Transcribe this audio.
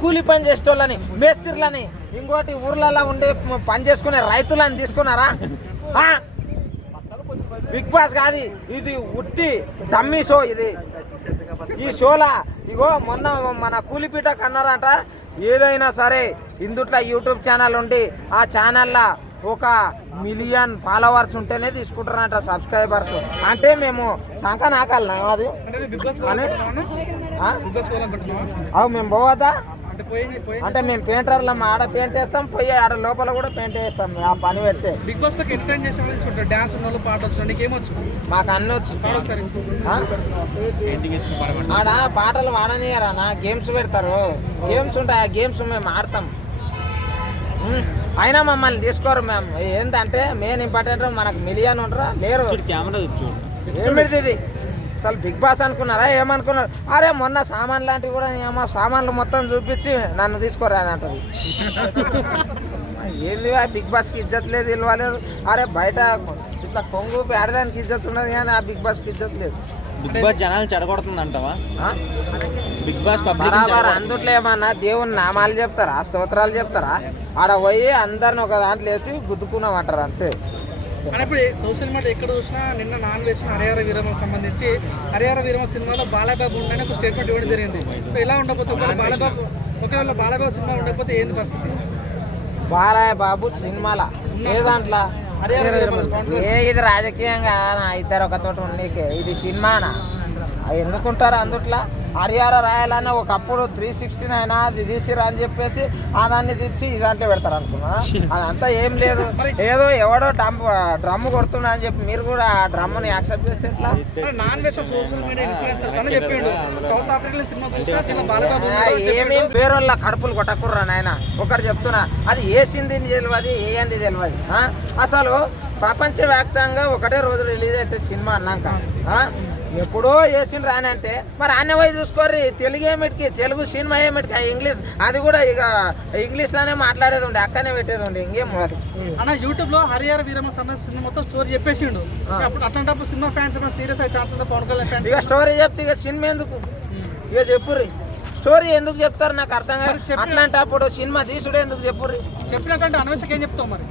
కూలి పని చేసేటోళ్ళని, మేస్త్రీలని, ఇంకోటి ఊర్లలో ఉండే పని చేసుకునే రైతులని తీసుకున్నారా? బిగ్ బాస్ కాదు ఇది, ఉట్టి డమ్మీ షో ఇది. ఈ షోలా ఇగో మొన్న మన కూలిపీట కన్నారంట, ఏదైనా సరే ఇందుట్లో యూట్యూబ్ ఛానల్ ఉండి ఆ ఛానల్లో 1 మిలియన్ ఫాలోవర్స్ ఉంటేనే తీసుకుంటారంట సబ్స్క్రైబర్స్. అంటే మేము సంఖ నాకాలనా అది అవు మేము పోవద్దా? అంటే మేము పెయింటర్లో ఆడ పెయింట్ వేస్తాం, పోయి ఆడ లోపల కూడా పెయింట్ వేస్తాం. ఆ పని పెడితే బిగ్ బాస్ డాన్స్ ఉన్న పాట వచ్చు, మాకు అన్నీ వచ్చు. ఆడ పాటలు వాడనియరా, గేమ్స్ పెడతారు, గేమ్స్ ఉంటాయి. ఆ గేమ్స్ మేము ఆడతాం. అయినా మమ్మల్ని తీసుకోరు. మేము ఏంటంటే మెయిన్ ఇంపార్టెంట్ మనకు మిలియన్ ఉంటారా లేరు. ఏమిటి ఇది అసలు బిగ్ బాస్ అనుకున్నారా ఏమనుకున్నారు? అరే మొన్న సామాన్ లాంటివి కూడా ఏమో సామాన్లు మొత్తం చూపించి నన్ను తీసుకోరా అని అంటది. ఏంది బిగ్ బాస్కి ఇజ్జత్ లేదు, ఇవ్వలేదు. అరే బయట ఇట్లా కొంగు పేడదానికి ఇజ్జత్ ఉన్నది కానీ ఆ బిగ్ బాస్కి ఇజ్జత్ లేదు. బిగ్ బాస్ జనాలు చెడగొడుతుంది అంటావా? బిగ్ బాస్ బరాబర్ అందుట్లో ఏమన్నా దేవుని నామాలు చెప్తారా, స్తోత్రాలు చెప్తారా? ఆడ పోయి అందరిని ఒక దాంట్లో వేసి గుద్దుకున్నామంటారు అంతే. ఇప్పుడు సోషల్ మీడియా ఎక్కడ చూసినా నిన్న నాన్ వేసిన హరిహర వీరమకు సంబంధించి హరిహర వీరమ సినిమాలో బాలబాబు ఉండని ఒక స్టేట్మెంట్ ఇవ్వడం జరిగింది. ఎలా ఉండకపోతే ఒకవేళ బాలబాబు సినిమా ఉండకపోతే ఏంది పరిస్థితి? బాలబాబు సినిమాల ఏ దాంట్లో ఇది రాజకీయంగా ఇద్దరు ఒకతోటి ఉండేకే, ఇది సినిమానా? ఎందుకుంటారు అందుట్లో? హరిహర రాయాలన్నా ఒకప్పుడు 369 అది తీసిరా అని చెప్పేసి ఆ దాన్ని తెచ్చి ఈ దాంట్లో పెడతారు అనుకున్నా. అదంతా ఏం లేదు. ఏదో ఎవడో డ్రమ్ కొడుతున్నా అని చెప్పి మీరు కూడా ఆ డ్రమ్ని యాక్సెప్ట్ చేస్తే ఎట్లా? ఏమేమి పేరోళ్ళ కడుపులు కొట్టకుర్రా నాయన. ఒకటి చెప్తున్నా, అది వేసింది తెలియదు, ఏంది తెలియదు. అసలు ప్రపంచవ్యాప్తంగా ఒకటే రోజు రిలీజ్ అయితే సినిమా అన్నాక ఎప్పుడో వేసిండ్రు రాని అంటే మరి అన్నీ పోయి చూసుకోర్రి. తెలుగు ఏమిటికి, తెలుగు సినిమా ఏమిటికి, ఇంగ్లీష్ అది కూడా ఇక ఇంగ్లీష్లోనే మాట్లాడేది ఉండే, అక్కనే పెట్టేది ఉండే, ఇంకేం కాదు. అన్న యూట్యూబ్లో హరిహర వీరమకు సంబంధించిన సినిమా మొత్తం స్టోరీ చెప్పేసిండు. అట్లాంటప్పుడు సినిమా ఫ్యాన్స్ సీరియస్ అయ్యే ఛాన్స్ పవన్ కళ్యాణ్ ఫ్యాన్స్ ఇక స్టోరీ చెప్తే ఇక సినిమా ఎందుకు? ఇక చెప్పుర్రి, స్టోరీ ఎందుకు చెప్తారు నాకు అర్థం కాదు. అట్లాంటప్పుడు సినిమా తీసుడే ఎందుకు చెప్పుర్రి? చెప్పినట్టు అనవసరం ఏం చెప్తాం మరి?